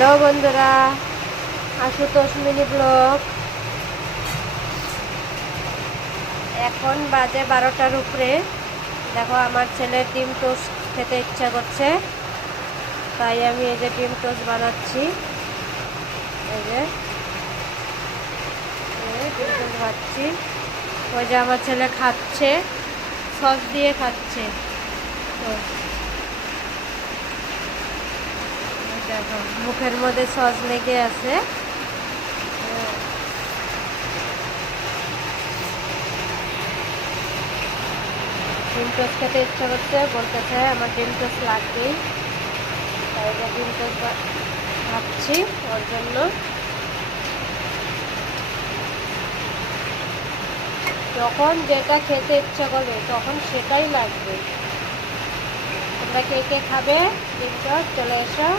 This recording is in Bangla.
হ্যালো বন্ধুরা, আশুতোষ মিনি ব্লগ। এখন বাজে 12টার উপরে। দেখো, আমার ছেলের ডিম টোস্ট খেতে ইচ্ছা করছে, তাই আমি এই যে ডিম টোস্ট বানাচ্ছি। এই যে ডিম টোস্ট খাচ্ছি। ওই যে আমার ছেলে খাচ্ছে, সস দিয়ে খাচ্ছে। তো দেখো, মুখের মধ্যে সস লেগে আছে। ডিম টোস্ট খেতে ইচ্ছা করছে, বলতেছে আমার ডিম টোস্ট লাগবেই। তাই ডিম টোস্ট ভাবছি ওর জন্য। যখন যেটা খেতে ইচ্ছা করবে তখন সেটাই লাগবে। তোমরা কে কে খাবে ডিম টোস্ট চলে এসো।